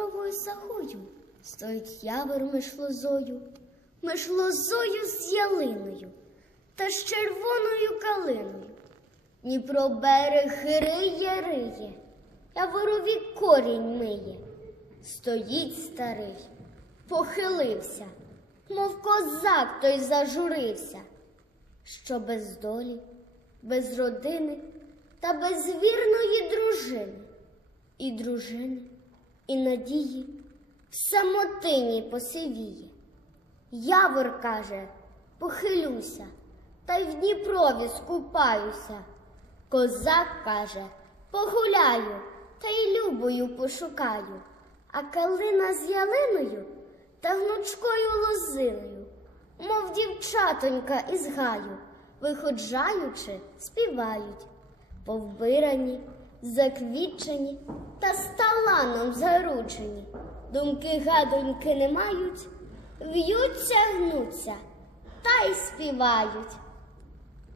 Дніпровою сагою стоїть явор між лозою з ялиною та з червоною калиною. Дніпро берег риє, риє, яворові корінь миє. Стоїть старий, похилився, мов козак той зажурився, що без долі, без родини та без вірної дружини, і дружини, і надії в самотині посивіє. Явор каже, похилюся, та й в Дніпрові скупаюся. Козак каже, погуляю, та й любою пошукаю, а калина з ялиною та гнучкою лозиною, мов дівчатонька із гаю, виходжаючи, співають, повбирані, заквітчені та з таланом заручені. Думки гадоньки не мають, в'ються, гнуться та й співають.